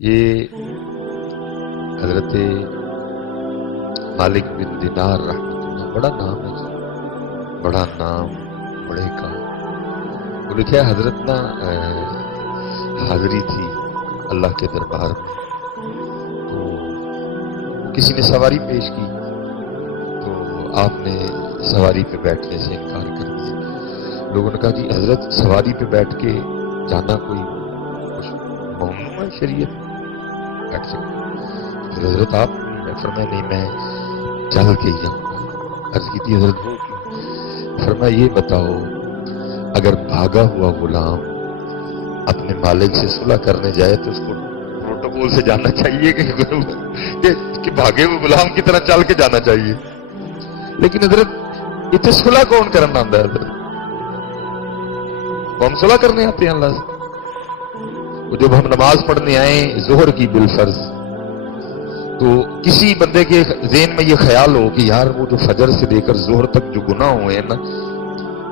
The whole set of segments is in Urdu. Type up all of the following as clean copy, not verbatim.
یہ حضرت مالک بن دینار رحمۃ اللہ، بڑا نام ہے جی، بڑا نام، بڑے کا وہ لکھا ہے حضرت نا حاضری تھی اللہ کے دربار میں، تو کسی نے سواری پیش کی تو آپ نے سواری پہ بیٹھنے سے انکار کر دیا۔ لوگوں نے کہا جی حضرت سواری پہ بیٹھ کے جانا کوئی کچھ ممنوع ہے شریعت بیٹھ سکتے؟ پھر حضرت آپ فرمایا نہیں میں چل کے ہی جاؤں گا۔ عرض کی تھی حضرت وہ کیوں؟ فرمایا یہ بتاؤ اگر بھاگا ہوا غلام اپنے مالک سے صلح کرنے جائے تو اس کو پروٹوکول سے جانا چاہیے کہ بھاگے ہوئے غلام کی طرح چل کے جانا چاہیے؟ لیکن حضرت اتنے صلح کون کرنا آتا ہے حضرت؟ وہ ہم صلح کرنے آتے ہیں اللہ سے؟ وہ جب ہم نماز پڑھنے آئیں ظہر کی بالفرض تو کسی بندے کے ذہن میں یہ خیال ہو کہ یار وہ جو فجر سے لے کر ظہر تک جو گناہ ہوئے ہیں نا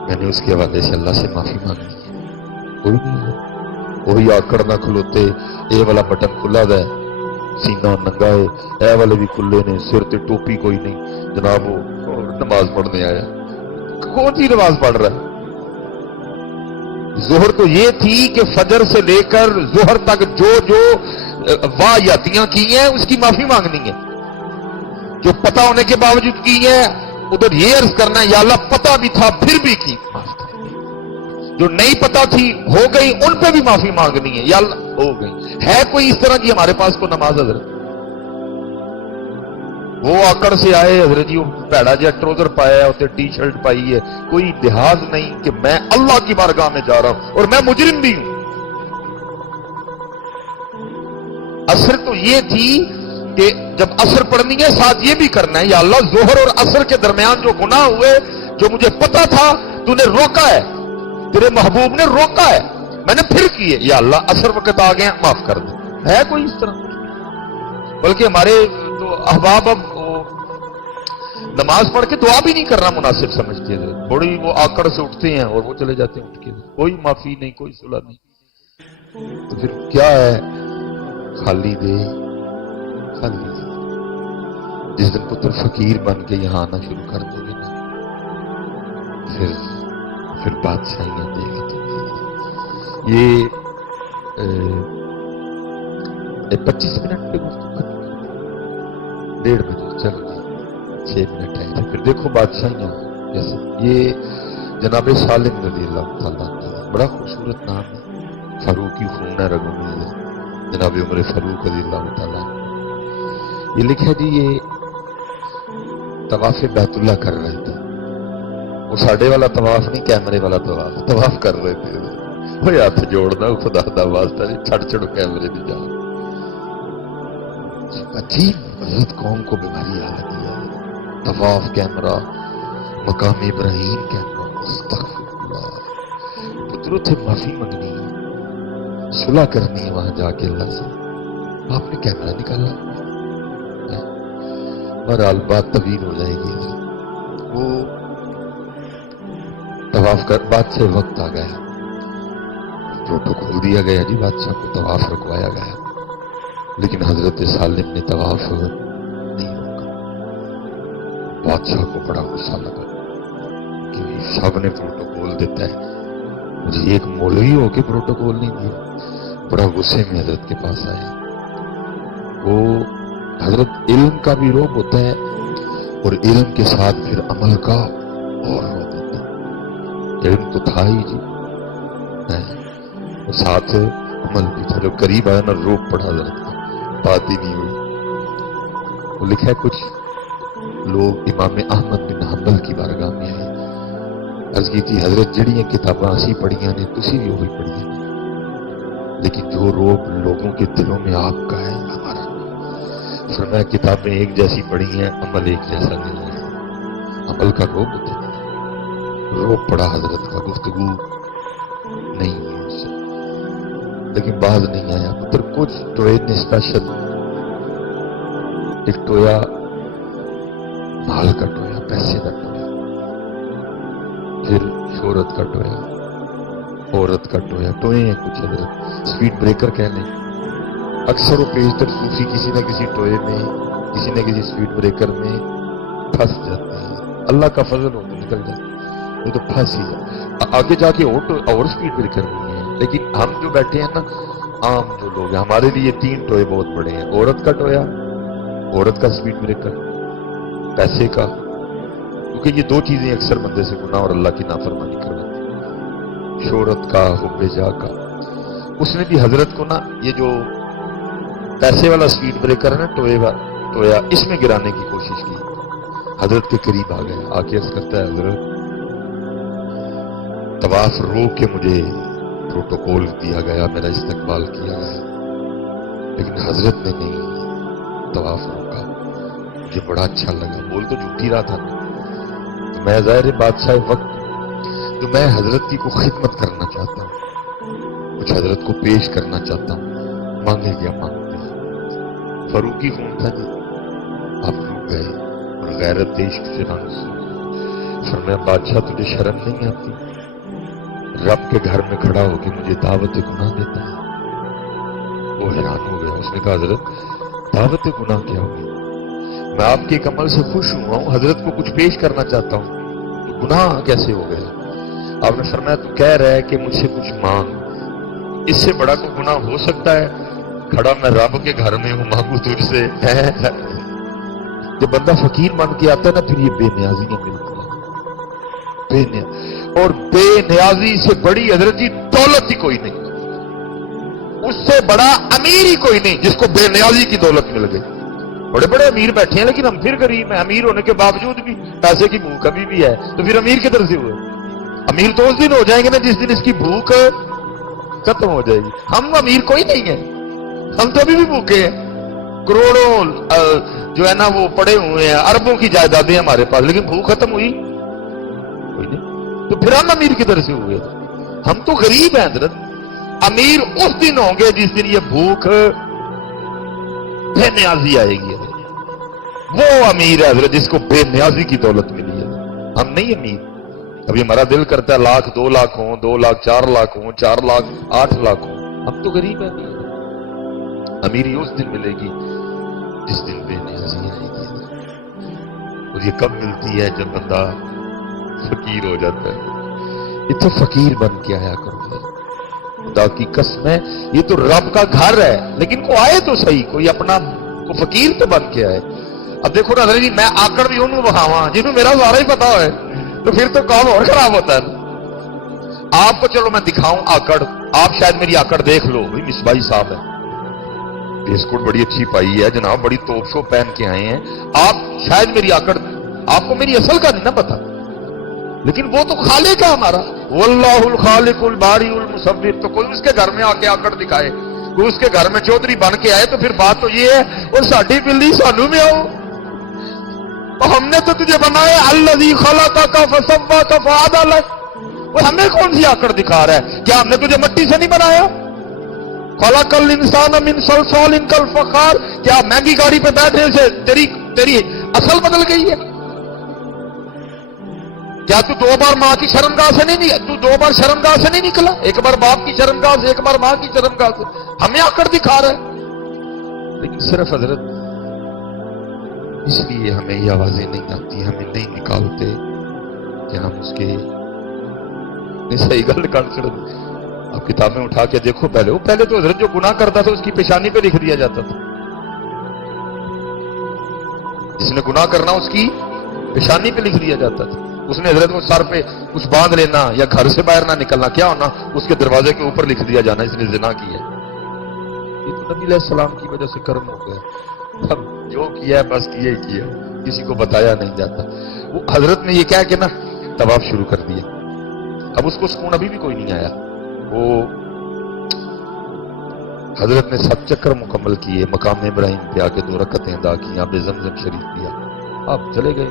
میں نے اس کے حوالے سے اللہ سے معافی مانگی ہے، کوئی نہیں ہے؟ وہی آکڑ نہ کھلوتے، اے والا بٹن کھلا ہے، سینہ ننگا ہے، اے والے بھی کھلے نے، سر تے ٹوپی کوئی نہیں، جناب وہ نماز پڑھنے آیا۔ کون سی نماز پڑھ رہا ہے؟ ظہر تو یہ تھی کہ فجر سے لے کر ظہر تک جو واہیاتیاں کی ہیں اس کی معافی مانگنی ہے، جو پتہ ہونے کے باوجود کی ہیں ادھر یہ عرض کرنا ہے یا اللہ پتہ بھی تھا پھر بھی کی، جو نہیں پتہ تھی ہو گئی ان پہ بھی معافی مانگنی ہے یا اللہ ہو گئی۔ ہے کوئی اس طرح کی ہمارے پاس کو نماز حضرت؟ وہ آکڑ سے آئے حضرت جی، وہ پیڑا جہا ٹروزر پایا ہے اسے ٹی شرٹ پائی ہے، کوئی لحاظ نہیں کہ میں اللہ کی بارگاہ میں جا رہا ہوں اور میں مجرم بھی ہوں۔ عصر تو یہ تھی کہ جب عصر پڑھنی ہے ساتھ یہ بھی کرنا ہے یا اللہ ظہر اور عصر کے درمیان جو گناہ ہوئے جو مجھے پتا تھا تو نے روکا ہے، تیرے محبوب نے روکا ہے، میں نے پھر کیے، یا اللہ عصر وقت آ گئے معاف کر دے۔ ہے کوئی اس طرح؟ بلکہ ہمارے تو احباب اب نماز پڑھ کے دعا بھی نہیں کرنا مناسب سمجھتے ہیں، بڑی وہ آکڑ سے اٹھتے ہیں اور وہ چلے جاتے ہیں اٹھ کے، کوئی معافی نہیں، کوئی صلح نہیں۔ تو پھر کیا ہے؟ خالی دے خالی دے۔ جس دن پتر فقیر بن کے یہاں آنا شروع کر دو گے نا پھر بادشاہیاں دے گی تمہیں۔ یہ 25 منٹ پہ گفتگو 1:30 بجے چل گئی، 6 منٹ ہے پھر دیکھو بادشاہیاں جیسے یہ جناب سالم رضی اللہ تعالیٰ عنہ، بڑا خوبصورت نام ہے، فاروقی خون ہے رگوں میں، جناب عمر فاروق رضی اللہ تعالیٰ عنہ۔ یہ لکھا جی یہ طواف بیت اللہ کر رہے تھے، وہ ساڑھے والا طواف نہیں کیمرے والا طواف کر رہے تھے۔ وہ ہاتھ جوڑنا خدا دا واسطہ نہیں چھڑ چھڑ کیمرے دی جا عجیب حضرت قوم کو بیماری آ لگی ہے، طواف کیمرہ، مقام ابراہیم کیمرہ، استغفر اللہ۔ پتروں تھے معافی منگنی ہے، صلح کرنی ہے وہاں جا کے اللہ سے، آپ نے کیمرہ نکالا۔ بہرحال بات طویل ہو جائے گی۔ وہ طواف کر بادشاہ وقت آ گیا، پروٹوکول دیا گیا جی، بادشاہ کو طواف رکوایا گیا، لیکن حضرت سالم نے طواف نہیں روکا۔ بادشاہ کو بڑا غصہ لگا کہ سب نے پروٹوکول دیتا ہے، مجھے ایک مولوی ہو کے پروٹوکول نہیں دیا۔ بڑا غصے میں حضرت کے پاس آئے۔ وہ حضرت علم کا بھی روب ہوتا ہے اور علم کے ساتھ پھر عمل کا اور روب ہوتا ہے۔ علم تو تھا ہی جی، اور ساتھ عمل بھی تھا، جب قریب آیا نا روب پڑا حضرت کا، بات ہی نہیں ہوئی۔ وہ لکھا ہے کچھ لوگ امام احمد بن حنبل کی بارگاہ میں آئے، عرض کی تھی حضرت جڑیاں کتاباں اسی پڑھیاں نے تسی بھی وہی پڑھیاں نے، لیکن جو روب لوگوں کے دلوں میں آپ کا ہے ہمارا نہیں۔ فرمایا کتابیں ایک جیسی پڑھی ہیں، عمل ایک جیسا نہیں ہے، عمل کا روب ہوتا ہے۔ روب پڑا حضرت کا، گفتگو نہیں ہوئی اس سے، لیکن باز نہیں آیا۔ پتر کچھ ٹوئے نے اسپیشل ایک ٹویا مال کا ٹویا، پیسے کا ٹویا، پھر شہرت کا ٹویا، عورت کا ٹویا، ٹوئے ہیں کچھ حضرت، سپیڈ بریکر کہہ لیں، اکثر و بیشتر صوفی کسی نہ کسی ٹوئے میں، کسی نہ کسی سپیڈ بریکر میں پھنس جاتے ہیں. اللہ کا فضل ہو تو نکل جاتے ہیں، یہ تو پھنس ہی جاتے. آگے جا کے اور سپیڈ بریکر نہیں ہے. لیکن ہم جو بیٹھے ہیں نا، عام جو لوگ ہیں، ہمارے لیے 3 ٹوئے بہت بڑے ہیں. عورت کا ٹویا، عورت کا سپیڈ بریکر، پیسے کا. کیونکہ یہ 2 چیزیں اکثر بندے سے گناہ اور اللہ کی نافرمانی کرواتی ہیں. شہرت کا، حب جا کا. اس نے بھی حضرت کو نا یہ جو پیسے والا سپیڈ بریکر ہے نا، ٹویا، اس میں گرانے کی کوشش کی. حضرت کے قریب آ گئے، آ کے عرض کرتا ہے حضرت طواف روک کے مجھے پروٹوکول دیا گیا، میرا استقبال کیا گیا، لیکن حضرت نے نہیں طواف روکا. مجھے بڑا اچھا لگا. بول تو جھوٹ ہی رہا تھا. تو میں ظاہر بادشاہ وقت تو میں حضرت کی کو خدمت کرنا چاہتا ہوں، کچھ حضرت کو پیش کرنا چاہتا ہوں. مانگے کیا مانگتے ہیں؟ فاروقی خون تھا جی. آپ رک گئے اور غیرت عشق سے رنگ سے فرمایا بادشاہ تجھے شرم نہیں آتی؟ رب کے گھر میں کھڑا ہو کے مجھے دعوت گناہ دیتا ہے. وہ حیران ہو گیا. اس نے کہا حضرت دعوت گناہ کیا ہوگی؟ میں آپ کے ایک عمل سے خوش ہوا ہوں، حضرت کو کچھ پیش کرنا چاہتا ہوں، تو گناہ کیسے ہو گئے؟ آپ نے فرمایا تو کہہ رہا ہے کہ مجھ سے کچھ مانگ، اس سے بڑا کوئی گناہ ہو سکتا ہے؟ کھڑا میں رب کے گھر میں ہوں، مانگوں تجھ سے؟ جب بندہ فقیر بن کے آتا ہے نا، پھر یہ بے نیازیاں ملتی ہیں. اور بے نیازی سے بڑی حضرت جی دولت ہی کوئی نہیں، اس سے بڑا امیر ہی کوئی نہیں جس کو بے نیازی کی دولت مل گئی. بڑے بڑے امیر بیٹھے ہیں لیکن ہم پھر غریب ہیں. امیر ہونے کے باوجود بھی پیسے کی بھوک ابھی بھی ہے. تو پھر امیر کدھر سے ہوئے؟ امیر تو اس دن ہو جائیں گے نا جس دن اس کی بھوک ختم ہو جائے گی. ہم امیر کوئی نہیں ہے، ہم تو ابھی بھی بھوکے ہیں. کروڑوں جو ہے نا وہ پڑے ہوئے ہیں، اربوں کی جائیدادیں ہمارے پاس، لیکن بھوک ختم ہوئی کوئی نہیں. تو پھر ہم امیر کدھر سے ہوئے؟ ہم تو غریب ہیں حضرت. امیر اس دن ہوں گے جس دن یہ بھوک بے نیازی آئے گی. وہ امیر ہے حضرت جس کو بے نیازی کی دولت ملی ہے. ہم نہیں امیر. ابھی ہمارا دل کرتا ہے 1,00,000 2 لاکھ ہوں، 2 لاکھ 4 لاکھ ہوں، 4 لاکھ 8 لاکھ ہوں. ہم تو غریب ہیں. امیری اس دن ملے گی جس دن بے نیازی آئے گی. اور یہ کب ملتی ہے؟ جب بندہ فقیر ہو جاتا ہے. یہ تو فقیر بن کے آیا کرو. خدا کی قسم ہے، یہ تو رب کا گھر ہے، لیکن کو آئے تو صحیح، کوئی اپنا کو فقیر تو بن کے آئے. اب دیکھو نا جی، میں آکڑ بھی انہوں بخاواں جنہوں میرا سارا ہی پتا ہے، تو پھر تو کام اور خراب ہوتا ہے. آپ کو چلو میں دکھاؤں آکڑ، آپ شاید میری آکڑ دیکھ لو. بھائی مصباحی صاحب ہے، بسکٹ بڑی اچھی پائی ہے جناب، بڑی توپ شو پہن کے آئے ہیں. آپ شاید میری آکڑ، آپ کو میری اصل کا نہیں نا پتا، لیکن وہ تو خالق ہے ہمارا. واللہ الخالق الباری المصور. تو کوئی اس کے گھر میں آ کے آکڑ دکھائے، کوئی اس کے گھر میں چودھری بن کے آئے، تو پھر بات تو یہ ہے اور ساڈی بلی سانو میں آؤ. ہم نے تو تجھے بنایا الذی خلقک فسواک فعدلک. وہ ہمیں کون سی آکڑ دکھا رہا ہے؟ کیا ہم نے تجھے مٹی سے نہیں بنایا؟ خلق الانسان من صلصال کالفخار. کیا مہنگی گاڑی پہ بیٹھنے سے تیری اصل بدل گئی ہے؟ کیا تو 2 بار ماں کی شرمگاہ سے نہیں، تو 2 بار شرمگاہ سے نہیں نکلا؟ ایک بار باپ کی شرمگاہ سے، ایک بار ماں کی شرمگاہ سے. ہمیں آکڑ دکھا رہا ہے. لیکن صرف حضرت اس لیے ہمیں یہ آوازیں نہیں آتی، ہمیں نہیں نکالتے کہ ہم اس کے صحیح گل کر سکتے. آپ کتابیں اٹھا کے دیکھو، پہلے تو حضرت جو گناہ کرتا تھا اس کی پیشانی پہ لکھ دیا جاتا تھا. جس نے گناہ کرنا اس کی پیشانی پہ لکھ دیا جاتا تھا. اس نے حضرت کو سر پہ کچھ باندھ لینا یا گھر سے باہر نہ نکلنا، کیا ہونا؟ اس کے دروازے کے اوپر لکھ دیا جانا اس نے زنا کیا. یہ تو نبی علیہ السلام کی وجہ سے کرم ہو گیا. اب جو کیا ہے بس کیا ہی کیا، کسی کو بتایا نہیں جاتا. وہ حضرت نے یہ کہا کہ نا طواف شروع کر دیا. اب اس کو سکون ابھی بھی کوئی نہیں آیا. وہ حضرت نے 7 چکر مکمل کیے، مقام ابراہیم پہ آ کے 2 رکعتیں ادا کی، آپ نے زمزم شریف پیا، آپ چلے گئے.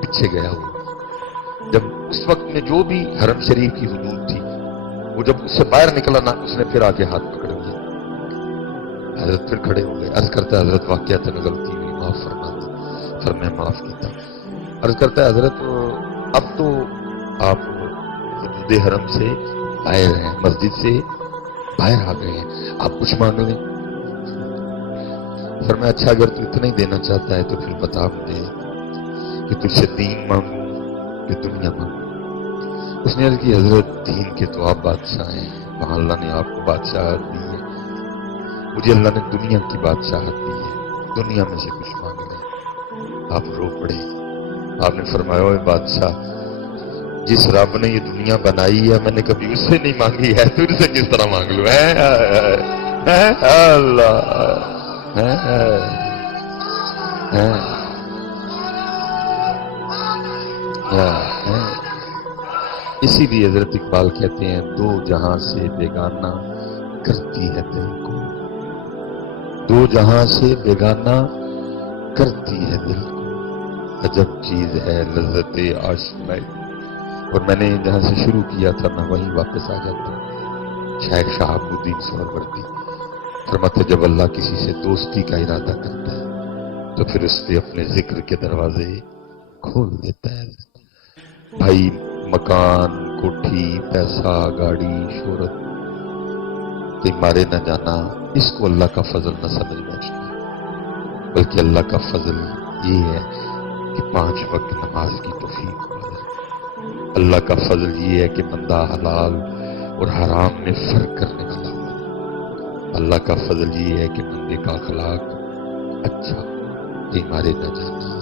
پیچھے گیا ہوا جب اس وقت میں جو بھی حرم شریف کی حدود تھی، وہ جب اس سے باہر نکلا نا، اس نے پھر آگے ہاتھ پکڑ لیا. حضرت پھر کھڑے ہو گئے. عرض کرتا ہے حضرت واقعات میں غلطی ہوئی، معاف فرما دیں. پھر میں معاف کیتا. عرض کرتا ہے حضرت اب تو آپ حدود حرم سے باہر ہیں، مسجد سے باہر آ گئے ہیں، آپ کچھ مانگ لیں. فرمایا اچھا اگر تو اتنا ہی دینا چاہتا ہے تو پھر بتا مجھے کہ تجھ سے دین مانگوں کہ دنیا مانگوں؟ اس نے عرض کی حضرت دین کے تو آپ بادشاہ ہیں، وہاں اللہ نے آپ کو بادشاہت دی ہے، مجھے اللہ نے دنیا کی بادشاہت دی ہے، دنیا میں سے کچھ مانگ لیں۔ آپ رو پڑے۔ آپ نے فرمایا اے بادشاہ، جس رب نے یہ دنیا بنائی ہے میں نے کبھی اس سے نہیں مانگی ہے، تجھ سے کس طرح مانگ لوں؟ اللہ اسی لیے حضرت اقبال کہتے ہیں دو جہاں سے بیگانہ کرتی ہے دل کو، دو جہاں سے بیگانہ کرتی ہے دل کو، عجب چیز ہے لذت آشنائی۔ اور میں نے جہاں سے شروع کیا تھا میں وہیں واپس آ جاتا ہوں۔ شیخ شہاب الدین سہروردی فرماتے جب اللہ کسی سے دوستی کا ارادہ کرتا ہے تو پھر اس پہ اپنے ذکر کے دروازے کھول دیتا ہے۔ بھائی مکان، کوٹھی، پیسہ، گاڑی، شہرت کہیں مارے نہ جانا، اس کو اللہ کا فضل نہ سمجھ بیٹھنا، بلکہ اللہ کا فضل یہ ہے کہ 5 وقت نماز کی توفیق ہو جائے۔ اللہ کا فضل یہ ہے کہ بندہ حلال اور حرام میں فرق کرنے والا ہو۔ اللہ کا فضل یہ ہے کہ بندے کا اخلاق اچھا، کہیں مارے نہ جانا،